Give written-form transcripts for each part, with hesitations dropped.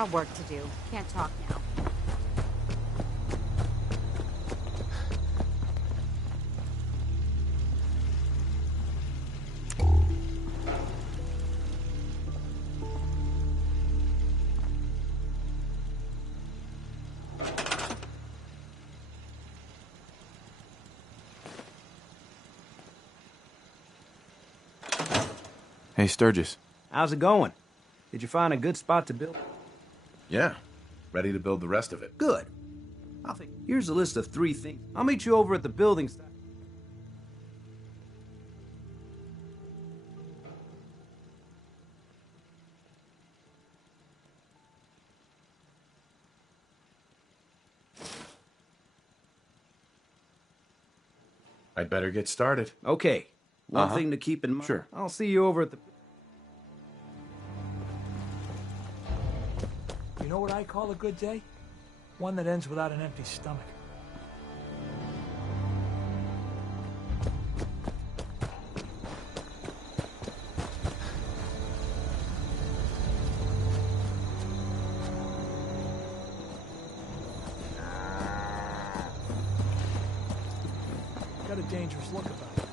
Got work to do. Can't talk now. Hey, Sturgis. How's it going? Did you find a good spot to build? Yeah. Ready to build the rest of it. Good. Here's a list of 3 things. I'll meet you over at the building site. I'd better get started. Okay. One thing to keep in mind. Sure. I'll see you over at the... You know what I call a good day? One that ends without an empty stomach. Got a dangerous look about it.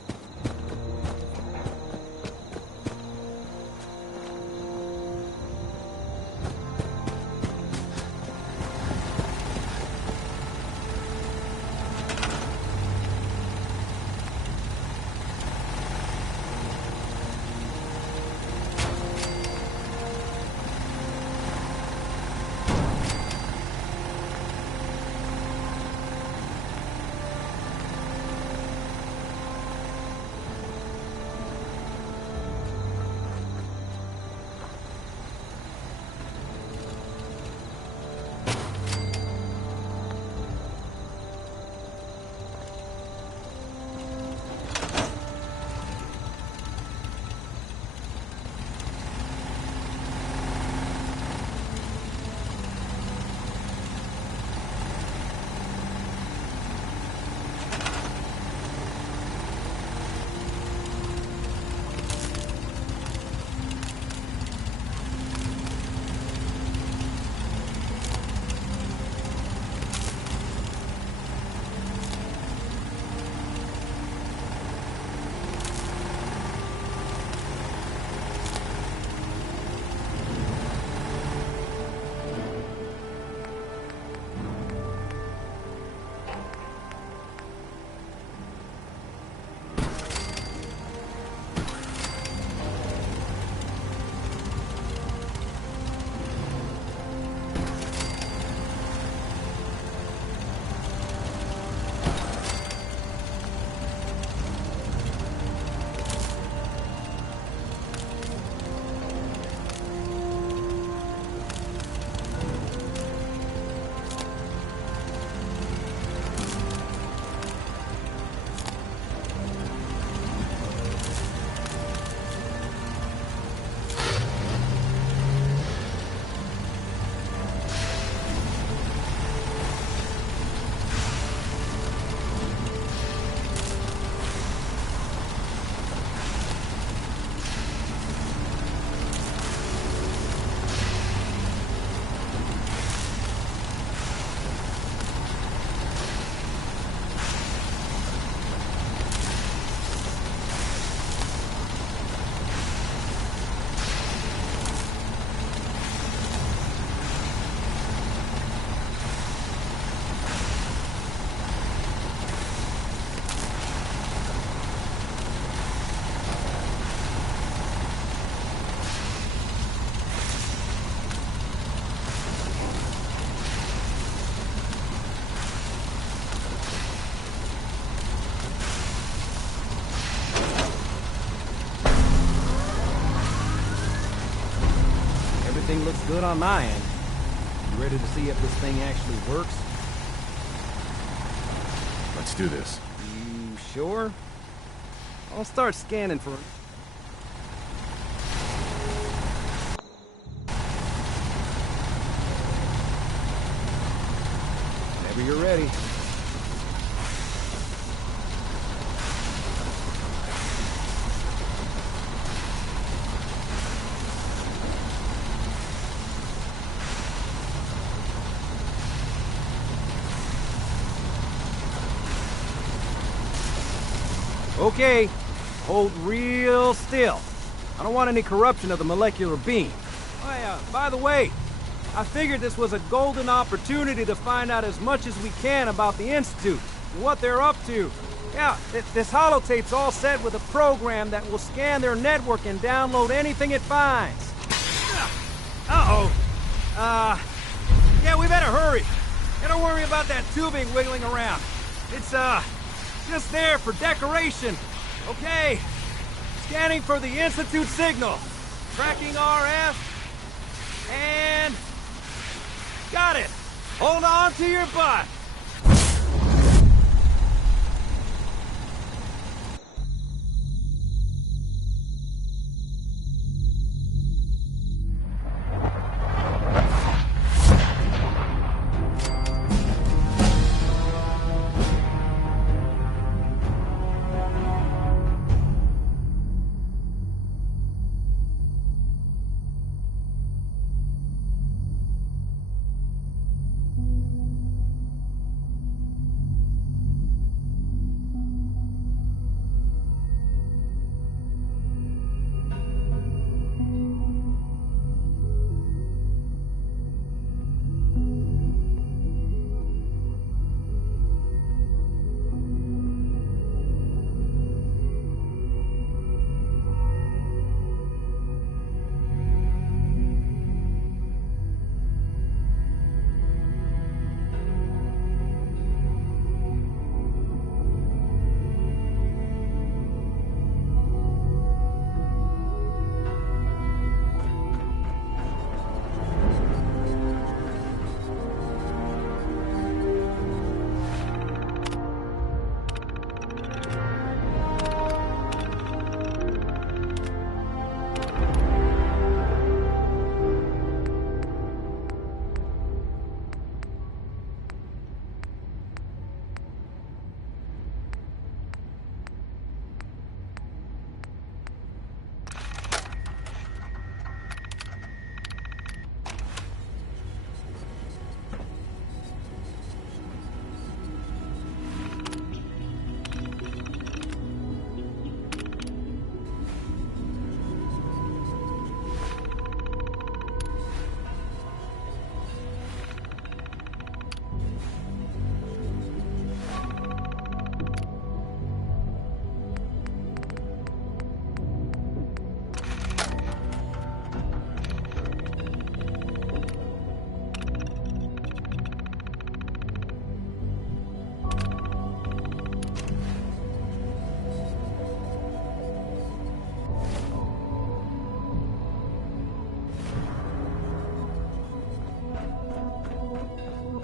Everything looks good on my end. You ready to see if this thing actually works? Let's do this. You sure? I'll start scanning for... Whenever you're ready. Okay, hold real still. I don't want any corruption of the molecular beam. Oh, by the way, I figured this was a golden opportunity to find out as much as we can about the Institute, and what they're up to. Yeah, this holotape's all set with a program that will scan their network and download anything it finds. Uh-oh. Yeah, we better hurry. And don't worry about that tubing wiggling around. It's, just there for decoration. Okay. Scanning for the Institute signal. Tracking RF. And... got it. Hold on to your butt.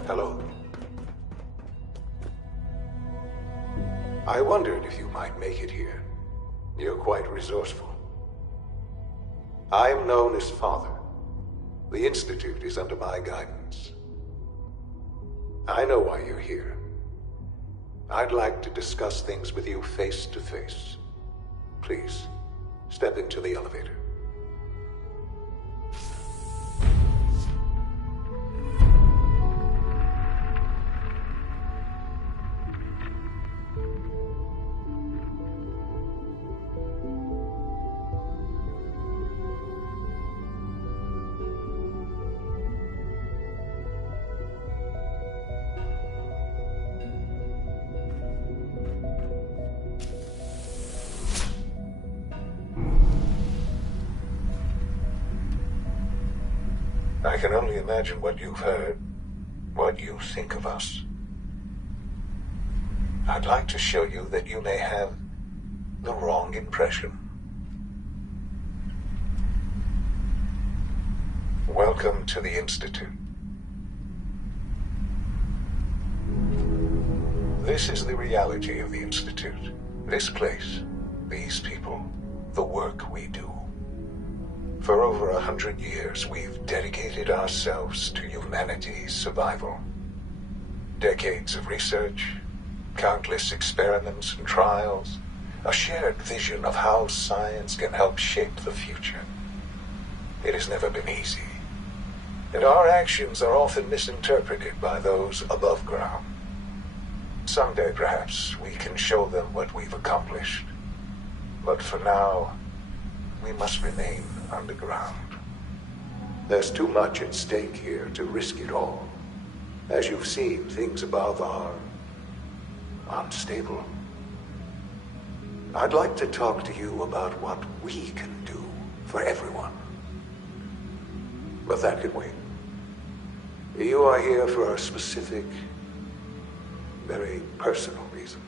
Hello. I wondered if you might make it here. You're quite resourceful. I'm known as Father. The Institute is under my guidance. I know why you're here. I'd like to discuss things with you face to face. Please, step into the elevator. I can only imagine what you've heard, what you think of us. I'd like to show you that you may have the wrong impression. Welcome to the Institute. This is the reality of the Institute. This place, these people, the work we do. For over 100 years, we've dedicated ourselves to humanity's survival. Decades of research, countless experiments and trials, a shared vision of how science can help shape the future. It has never been easy, and our actions are often misinterpreted by those above ground. Someday, perhaps, we can show them what we've accomplished. But for now, we must remain underground. There's too much at stake here to risk it all. As you've seen, things above are unstable. I'd like to talk to you about what we can do for everyone. But that can wait. You are here for a specific, very personal reason.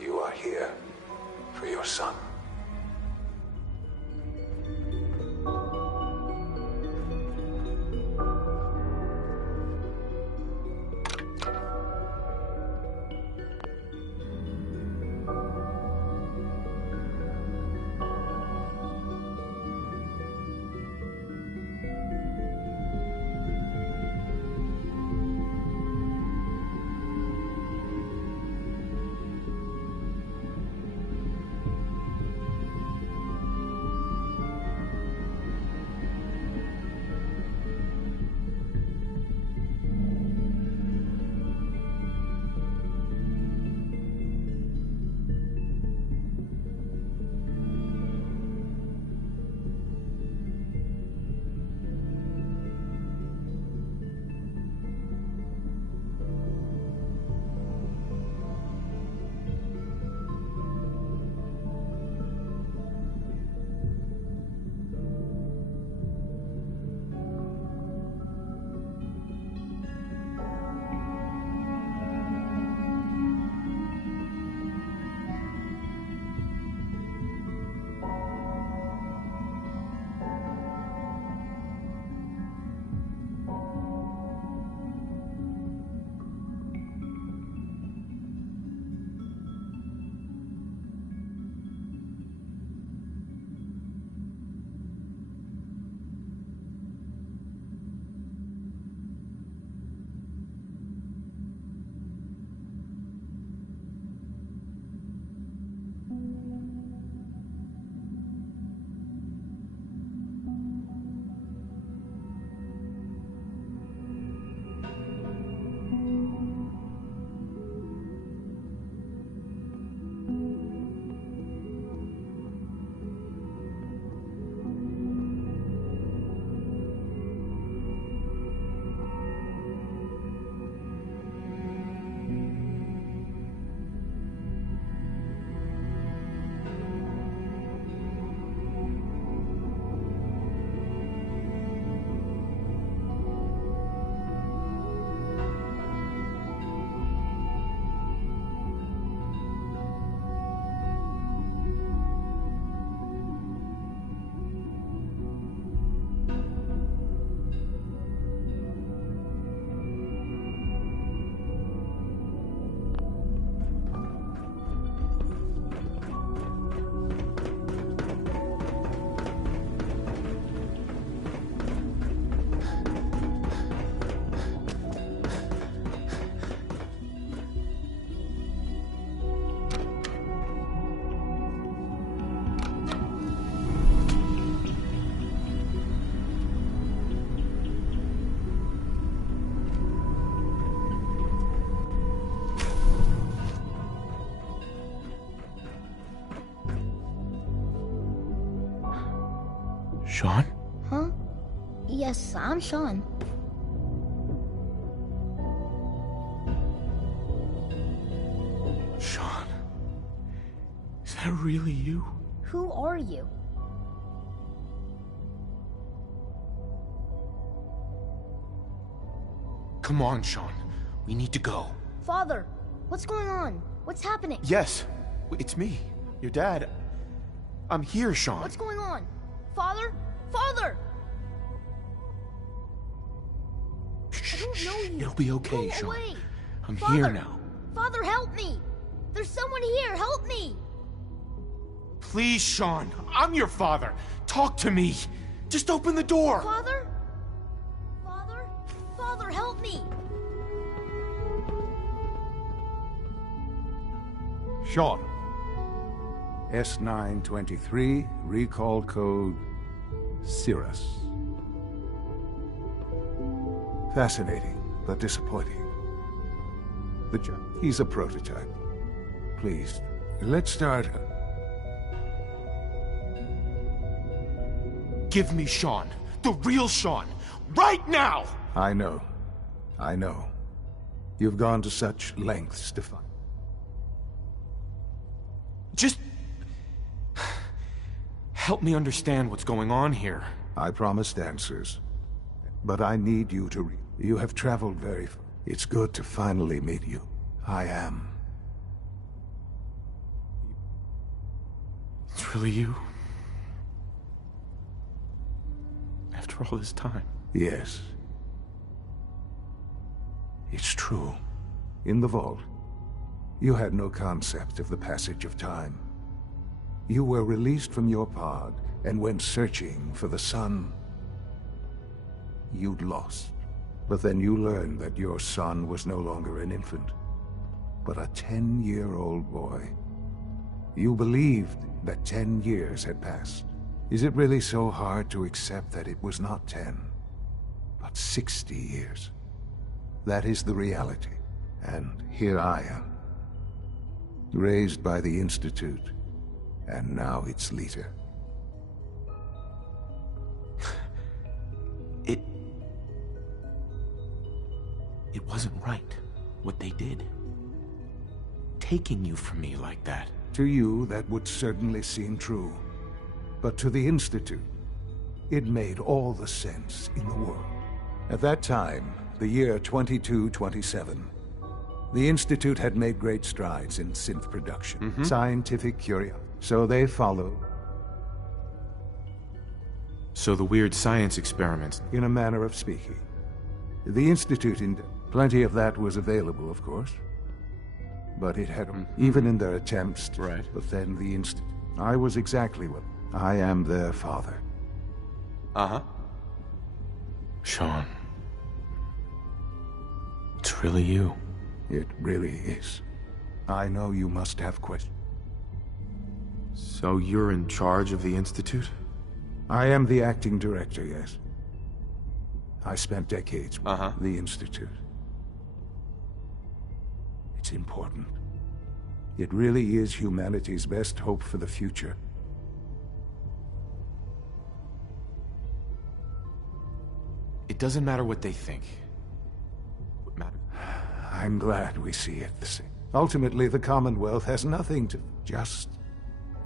You are here for your son. Sean? Huh? Yes, I'm Sean. Sean? Is that really you? Who are you? Come on, Sean. We need to go. Father, what's going on? What's happening? Yes, it's me, your dad. I'm here, Sean. What's going on? Father? Father! I don't know you. It'll be okay, Go Sean. away. I'm Father! here now. Father, help me! There's someone here, help me! Please, Sean. I'm your father. Talk to me. Just open the door. Father? Father? Father, help me! Sean. S923, recall code Cirrus. Fascinating, but disappointing. He's a prototype. Please, let's start. Give me Sean. The real Sean. Right now! I know. I know. You've gone to such lengths to find... Just... help me understand what's going on here. I promised answers. But I need you to You have traveled very far. It's good to finally meet you. I am. It's really you? After all this time? Yes. It's true. In the vault, you had no concept of the passage of time. You were released from your pod and went searching for the sun you'd lost. But then you learned that your son was no longer an infant, but a 10-year-old boy. You believed that 10 years had passed. Is it really so hard to accept that it was not 10, but 60 years? That is the reality. And here I am, raised by the Institute, and now its leader. It wasn't right, what they did. Taking you from me like that. To you, that would certainly seem true. But to the Institute, it made all the sense in the world. At that time, the year 2227, the Institute had made great strides in synth production, scientific curiosity. So they followed. So the weird science experiments... In a manner of speaking. The Institute, plenty of that was available, of course. But it had, even in their attempts to... Right. But then the Institute... I was exactly what... I am their father. Uh-huh. Sean. It's really you. It really is. I know you must have questions. So you're in charge of the Institute? I am the acting director, yes. I spent decades with Uh-huh. the Institute. It's important. It really is humanity's best hope for the future. It doesn't matter what they think. What matters? I'm glad we see it the same. Ultimately, the Commonwealth has nothing to... Just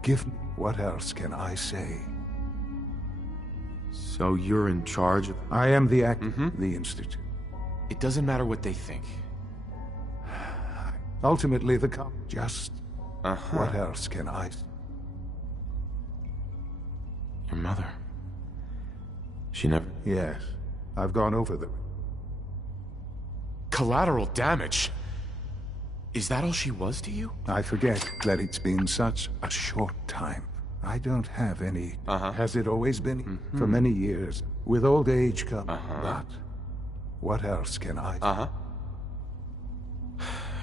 give me... What else can I say? So you're in charge of... I am the the Institute. It doesn't matter what they think. Ultimately, the Just... Uh-huh. What else can I... Your mother. She never... Yes. I've gone over them. Collateral damage? Is that all she was to you? I forget that it's been such a short time. I don't have any... Has it always been? For many years. With old age come... But... What else can I...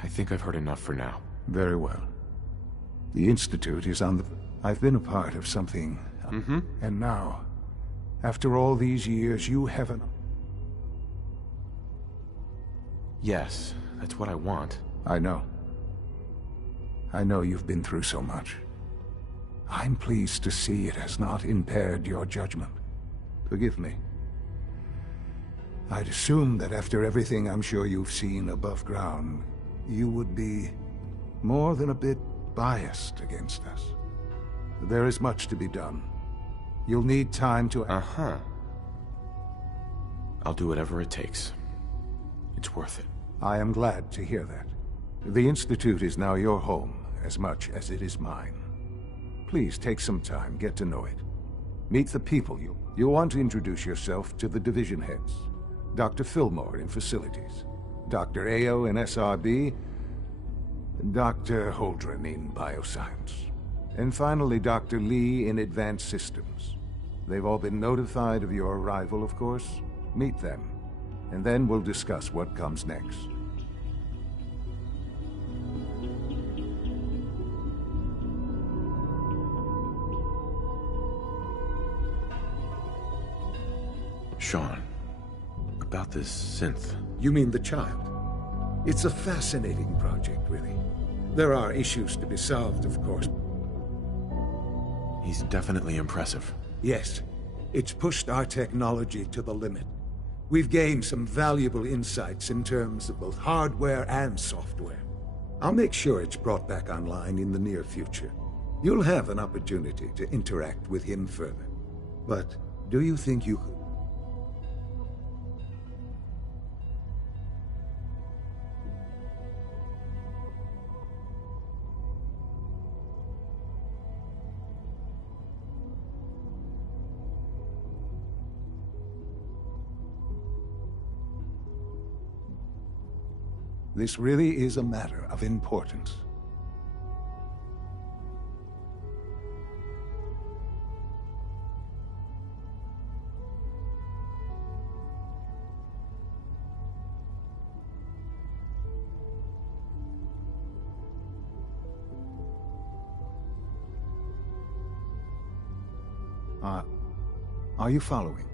I think I've heard enough for now. Very well. The Institute is on the... I've been a part of something... And now, after all these years, you haven't... Yes, that's what I want. I know. I know you've been through so much. I'm pleased to see it has not impaired your judgment. Forgive me. I'd assumed that after everything I'm sure you've seen above ground, you would be more than a bit biased against us. There is much to be done. You'll need time to... I'll do whatever it takes. It's worth it. I am glad to hear that. The Institute is now your home, as much as it is mine. Please take some time, get to know it. Meet the people you'll want to introduce yourself to the division heads. Dr. Fillmore in Facilities, Dr. Ao in SRB, Dr. Holdren in Bioscience, and finally Dr. Lee in Advanced Systems. They've all been notified of your arrival, of course. Meet them, and then we'll discuss what comes next. Sean, about this synth. You mean the child? It's a fascinating project, really. There are issues to be solved, of course. He's definitely impressive. Yes, it's pushed our technology to the limit. We've gained some valuable insights in terms of both hardware and software. I'll make sure it's brought back online in the near future. You'll have an opportunity to interact with him further. But do you think you could? This really is a matter of importance. Are you following?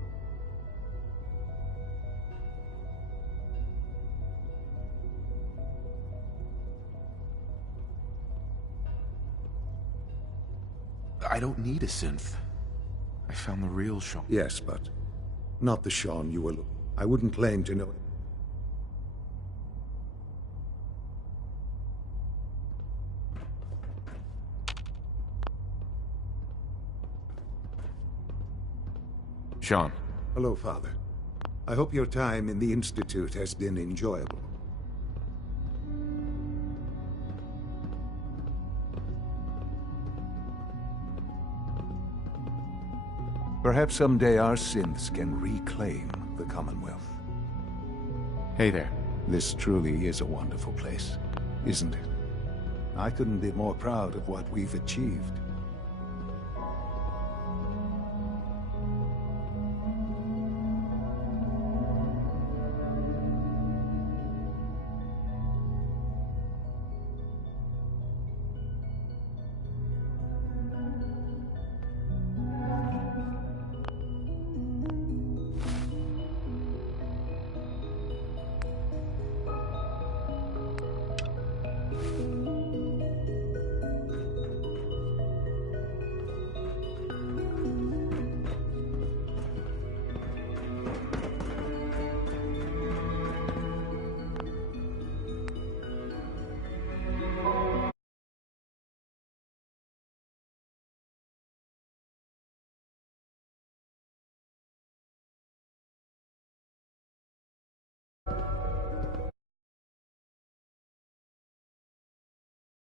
I don't need a synth. I found the real Sean. Yes, but not the Sean you were looking. I wouldn't claim to know it. Sean. Hello, Father. I hope your time in the Institute has been enjoyable. Perhaps someday our synths can reclaim the Commonwealth. Hey there. This truly is a wonderful place, isn't it? I couldn't be more proud of what we've achieved.